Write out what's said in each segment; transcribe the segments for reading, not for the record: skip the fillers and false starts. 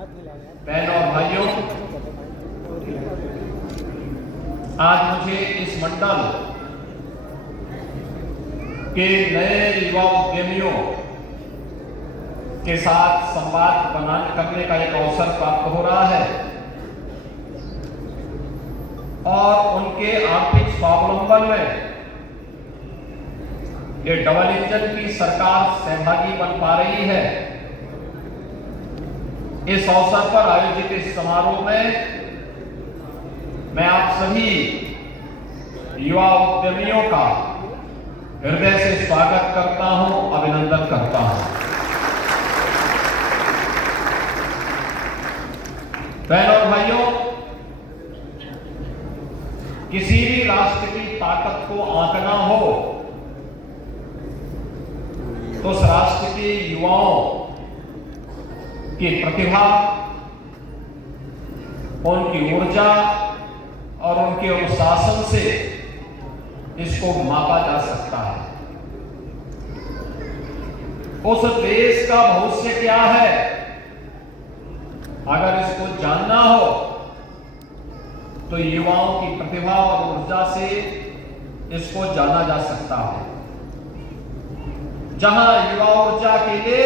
बहनों और भाइयों, आज मुझे इस मंडल के नए युवा उद्यमियों के साथ संवाद करने का एक अवसर प्राप्त हो रहा है और उनके आर्थिक स्वावलंबन में ये डबल इंजन की सरकार सहभागी बन पा रही है। इस अवसर पर आयोजित इस समारोह में मैं आप सभी युवा उद्यमियों का हृदय से स्वागत करता हूं, अभिनंदन करता हूं। बहनों और भाइयों, किसी भी राष्ट्र की ताकत को आंकना हो तो उस राष्ट्र के युवाओं की प्रतिभा, उनकी ऊर्जा और उनके अनुशासन से इसको मापा जा सकता है। उस देश का भविष्य क्या है, अगर इसको जानना हो तो युवाओं की प्रतिभा और ऊर्जा से इसको जाना जा सकता है। जहां युवा ऊर्जा के लिए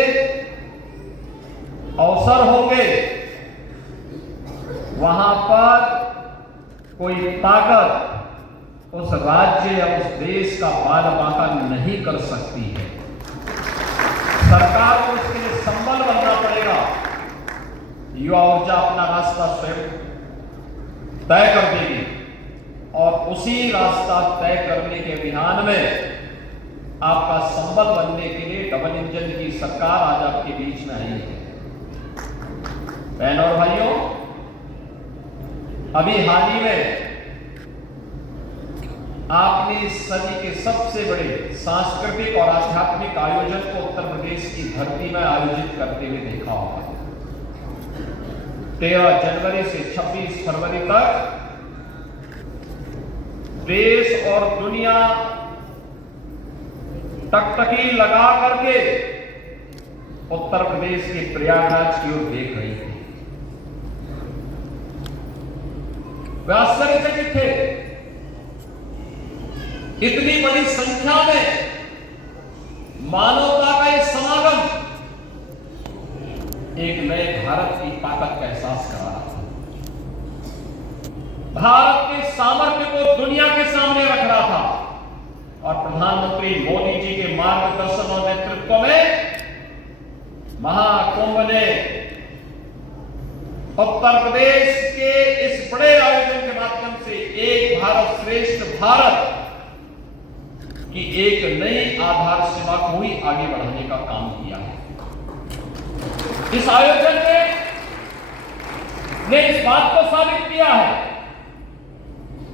अवसर होंगे, वहां पर कोई ताकत उस राज्य या उस देश का बाल बांका नहीं कर सकती है। सरकार को उसके लिए संबल बनना पड़ेगा। युवा ऊर्जा अपना रास्ता स्वयं तय कर देगी और उसी रास्ता तय करने के अभियान में आपका संबल बनने के लिए डबल इंजन की सरकार आज आपके बीच में आई है। बहनों और भाइयों, अभी हाल ही में आपने सदी के सबसे बड़े सांस्कृतिक और आध्यात्मिक आयोजन को उत्तर प्रदेश की धरती में आयोजित करते हुए देखा होगा। 13 जनवरी से 26 फरवरी तक देश और दुनिया टकटकी लगा करके उत्तर प्रदेश के प्रयागराज की ओर देख रही थी। वे आश्चर्यचकित थे, इतनी बड़ी संख्या में मानवता का एक समागम एक नए भारत की ताकत का एहसास करा रहा था। भारत के सामर्थ्य को दुनिया के सामने रख रहा था और प्रधानमंत्री मोदी जी के मार्गदर्शन और नेतृत्व में महाकुंभ ने उत्तर प्रदेश के इस बड़े आयोजन के माध्यम से एक भारत श्रेष्ठ भारत की एक नई आधारशिला को ही आगे बढ़ाने का काम किया है। इस आयोजन ने इस बात को साबित किया है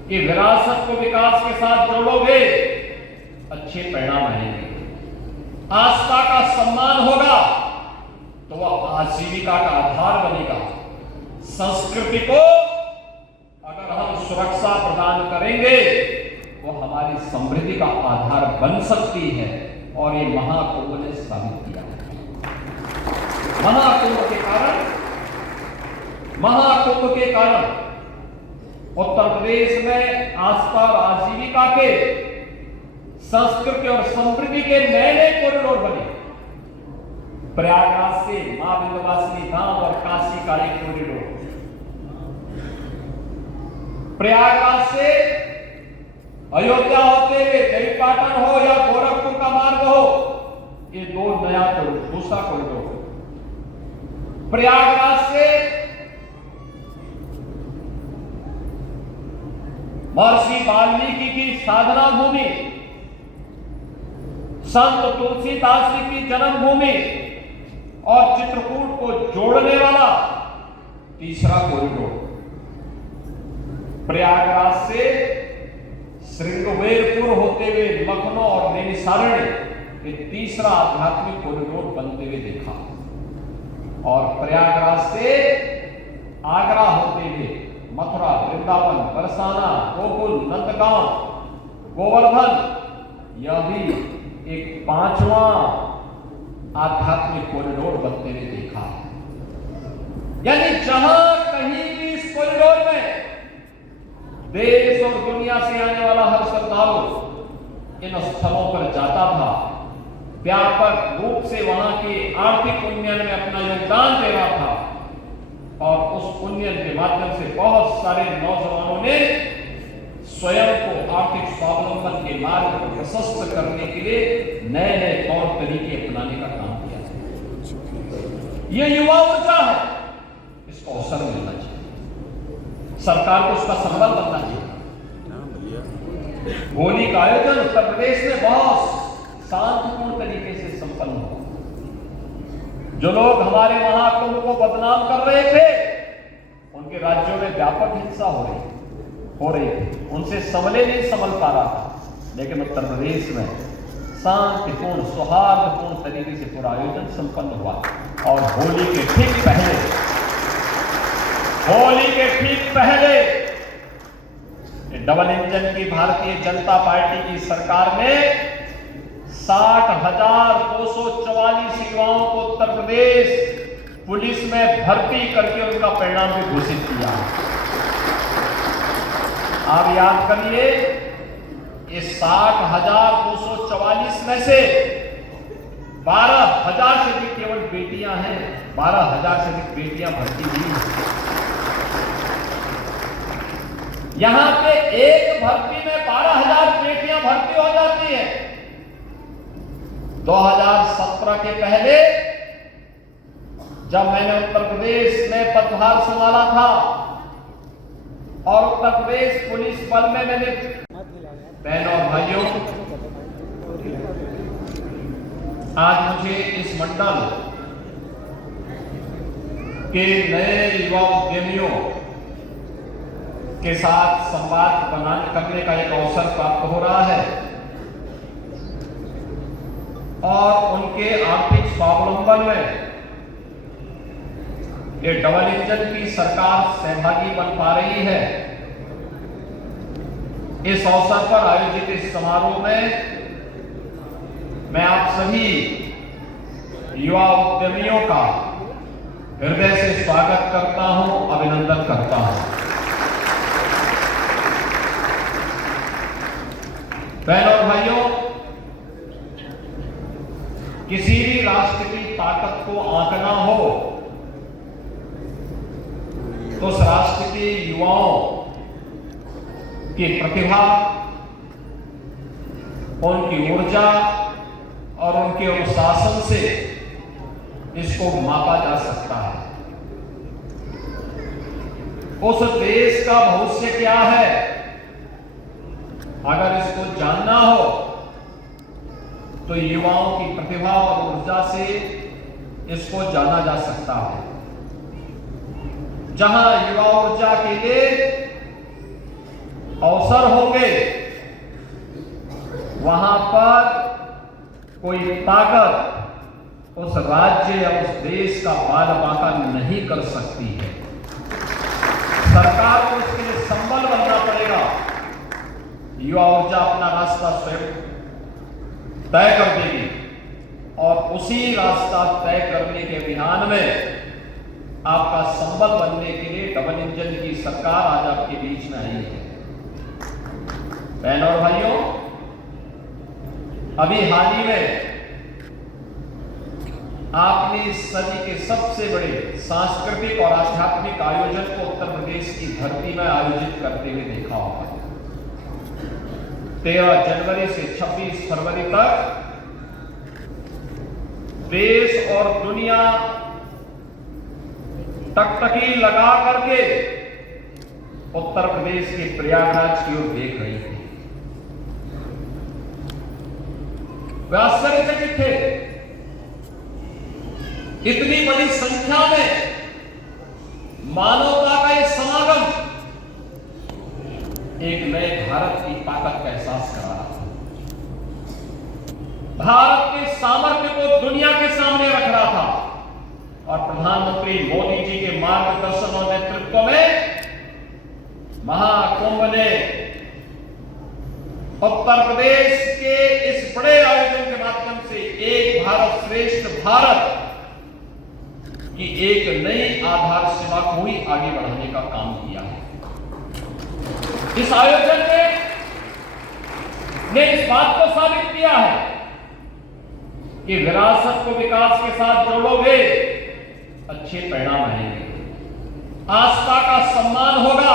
कि विरासत को विकास के साथ जोड़ोगे, अच्छे परिणाम आएंगे। आस्था का सम्मान होगा तो वह आजीविका का आधार बनेगा। संस्कृति को अगर हम सुरक्षा प्रदान करेंगे, वो हमारी समृद्धि का आधार बन सकती है और ये महाकुंभ ने साबित किया है। महाकुंभ के कारण उत्तर प्रदेश में आस्था और आजीविका के, संस्कृति और समृद्धि के नए नए कॉरिडोर बने। प्रयागराज से मां विंध्यवासिनी धाम और काशी का एक कॉरिडोर, प्रयागराज से अयोध्या होते हुए देवीपाटन हो या गोरखपुर का मार्ग हो, ये दो नया दूसरा कॉरिडोर। प्रयागराज से महर्षि वाल्मीकि की साधना भूमि, संत तुलसीदास जी की जन्मभूमि और चित्रकूट को जोड़ने वाला तीसरा कॉरिडोर। प्रयागराज से श्रृंगवेरपुर होते हुए लखनऊ और नैमिषारण्य ये तीसरा आध्यात्मिक कॉरिडोर बनते हुए देखा और प्रयागराज से आगरा होते हुए मथुरा, वृंदावन, बरसाना, गोकुल, नंदगांव, गोवर्धन, यह भी एक पांचवा आध्यात्मिक कॉरिडोर बनते हुए देखा। यानी जहां कहीं भी इस कॉरिडोर में देश और दुनिया से आने वाला हर श्रद्धालु इन स्थलों पर जाता था, व्यापक रूप से वहां के आर्थिक उन्नयन में अपना योगदान दे रहा था और उस उन्नयन के माध्यम से बहुत सारे नौजवानों ने स्वयं को आर्थिक स्वावलंबन के मार्ग को प्रशस्त करने के लिए नए नए तौर तरीके अपनाने का काम किया। यह युवा ऊर्जा है, इसको अवसर मिलना चाहिए, सरकार को उसका संबल बनना चाहिए। होली का आयोजन उत्तर प्रदेश में बहुत शांतिपूर्ण तरीके से संपन्न हुआ। जो लोग हमारे महाकुंभ को बदनाम कर रहे थे, उनके राज्यों में व्यापक हिंसा हो रही थी, उनसे संभले नहीं संभल पा रहा था, लेकिन उत्तर प्रदेश में शांतिपूर्ण सौहार्दपूर्ण तरीके से पूरा आयोजन संपन्न हुआ। और होली के ठीक पहले डबल इंजन की भारतीय जनता पार्टी की सरकार ने 60,244 युवाओं को उत्तर प्रदेश पुलिस में भर्ती करके उनका परिणाम भी घोषित किया। आप याद करिए, इस 60,244 में से 12,000 से अधिक केवल बेटियां हैं, 12,000 से अधिक बेटियां भर्ती हुई हैं। यहां पे एक भर्ती में 12,000 बेटियां भर्ती हो जाती है। 2017 के पहले जब मैंने उत्तर प्रदेश में पदभार संभाला था और उत्तर प्रदेश पुलिस बल में मैंने, बहनों और भाइयों, आज मुझे इस मंडल के नए युवा उद्यमियों के साथ संवाद करने का एक अवसर प्राप्त हो रहा है और उनके आर्थिक स्वावलंबन में ये डबल इंजन की सरकार सहभागी बन पा रही है। इस अवसर पर आयोजित इस समारोह में मैं आप सभी युवा उद्यमियों का हृदय से स्वागत करता हूं, अभिनंदन करता हूं। बहनों और भाइयों, किसी भी राष्ट्र की ताकत को आंकना हो तो उस राष्ट्र के युवाओं की प्रतिभा, उनकी ऊर्जा और उनके अनुशासन से इसको मापा जा सकता है। उस देश का भविष्य क्या है, अगर इसको जानना हो तो युवाओं की प्रतिभा और ऊर्जा से इसको जाना जा सकता है। जहां युवा ऊर्जा के लिए अवसर होंगे, वहां पर कोई ताकत उस राज्य या उस देश का बाल बांका नहीं कर सकती है। सरकार को इसके लिए संबल बनना पड़ेगा। युवा ऊर्जा अपना रास्ता स्वयं तय कर देगी और उसी रास्ता तय करने के अभियान में आपका संबल बनने के लिए डबल इंजन की सरकार आज आपके बीच में आई है। बहनों और भाइयों, अभी हाल ही में आपने इस सदी के सबसे बड़े सांस्कृतिक और आध्यात्मिक आयोजन को उत्तर प्रदेश की धरती में आयोजित करते हुए देखा होगा। 13 जनवरी से 26 फरवरी तक देश और दुनिया टकटकी लगा करके उत्तर प्रदेश के प्रयागराज की ओर देख रही थी। वे आश्चर्यचकित थे, इतनी बड़ी संख्या में मानवता का एक समागम एक नए भारत की ताकत का एहसास करा रहा था। भारत के सामर्थ्य को दुनिया के सामने रख रहा था और प्रधानमंत्री मोदी जी के मार्गदर्शन और नेतृत्व में महाकुंभ ने उत्तर प्रदेश के इस बड़े आयोजन के माध्यम से एक भारत श्रेष्ठ भारत कि एक नई आधारशिला को ही आगे बढ़ाने का काम किया है। इस आयोजन ने इस बात को साबित किया है कि विरासत को विकास के साथ जोड़ोगे, अच्छे परिणाम आएंगे। आस्था का सम्मान होगा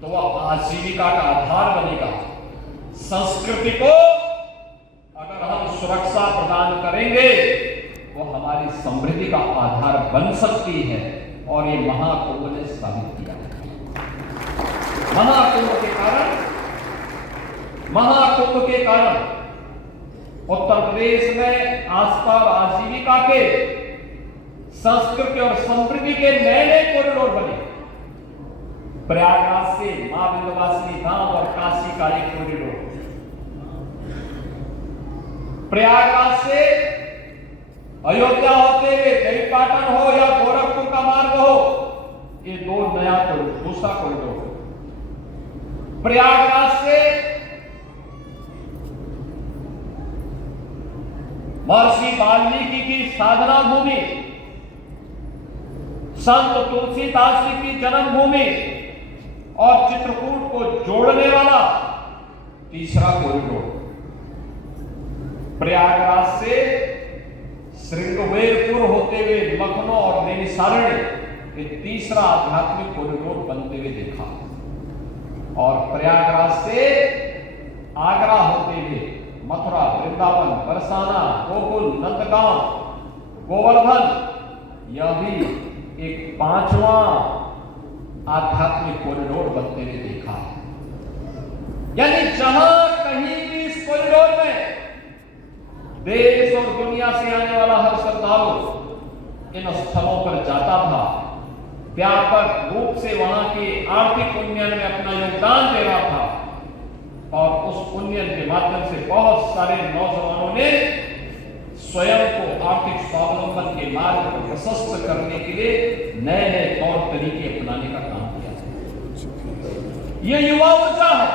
तो वह आजीविका का आधार बनेगा। संस्कृति को अगर हम सुरक्षा प्रदान करेंगे वो हमारी समृद्धि का आधार बन सकती है, और ये महाकुंभ ने साबित किया है। महाकुंभ के कारण उत्तर प्रदेश में आस्था और आजीविका के, संस्कृति और समृद्धि के नए नए कॉरिडोर बने। प्रयागराज से मां विंध्यवासिनी धाम और काशी का एक कॉरिडोर, प्रयागराज से अयोध्या होते हुए देवीपाटन हो या गोरखपुर का मार्ग हो, ये दो नया कॉरिडोर, दूसरा कॉरिडोर। प्रयागराज से महर्षि वाल्मीकि की साधना भूमि, संत तुलसीदास जी की जन्मभूमि और चित्रकूट को जोड़ने वाला तीसरा कॉरिडोर। प्रयागराज से श्रृंगवेरपुर होते हुए लखनऊ और नैमिषारण्य, ये तीसरा आध्यात्मिक कॉरिडोर बनते हुए देखा। और प्रयागराज से आगरा होते हुए मथुरा, वृंदावन, बरसाना, गोकुल, नंदगांव, गोवर्धन, यह भी एक पांचवा आध्यात्मिक कॉरिडोर बनते हुए देखा। यानी जहां कहीं भी इस कॉरिडोर में देश और दुनिया से आने वाला हर श्रद्धालु इन स्थलों पर जाता था, व्यापक रूप से वहां के आर्थिक उन्नयन में अपना योगदान दे रहा था, और उस उन्नयन के माध्यम से बहुत सारे नौजवानों ने स्वयं को आर्थिक स्वावलंबन के मार्ग को प्रशस्त करने के लिए नए नए तौर तरीके अपनाने का काम किया। यह युवा ऊर्जा है,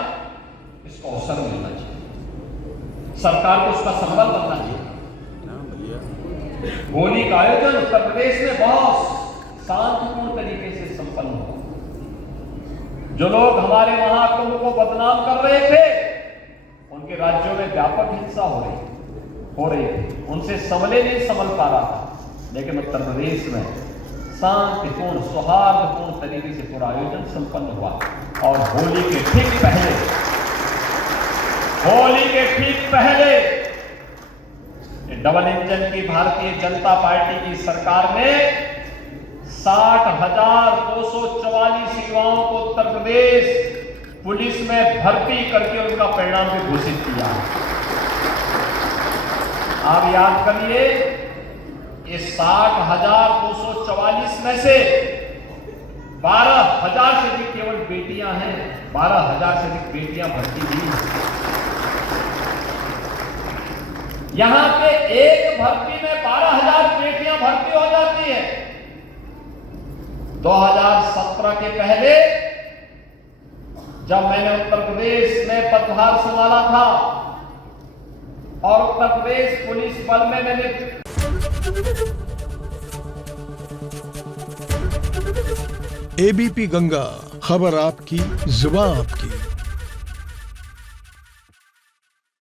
इसको अवसर मिलना चाहिए, सरकार को उसका संबल बनना चाहिए। होली का आयोजन उत्तर प्रदेश में बहुत शांतिपूर्ण तरीके से संपन्न हुआ। जो लोग हमारे महाकुंभ को बदनाम कर रहे थे, उनके राज्यों में व्यापक हिंसा हो रही थी, उनसे संभले नहीं संभल पा रहा था, लेकिन उत्तर प्रदेश में शांतिपूर्ण सौहार्दपूर्ण तरीके से पूरा आयोजन संपन्न हुआ। और होली के ठीक पहले डबल इंजन की भारतीय जनता पार्टी की सरकार ने 60,244 युवाओं को उत्तर प्रदेश पुलिस में भर्ती करके उनका परिणाम भी घोषित किया। आप याद करिए, इस 60,244 में से 12,000 से अधिक केवल बेटियां हैं, 12,000 से अधिक बेटियां भर्ती हुई। यहां पे एक भर्ती में 12,000 बेटियां भर्ती हो जाती है। 2017 के पहले जब मैंने उत्तर प्रदेश में पदभार संभाला था और उत्तर प्रदेश पुलिस बल में मैंने एबीपी गंगा, खबर आपकी, जुबान आपकी।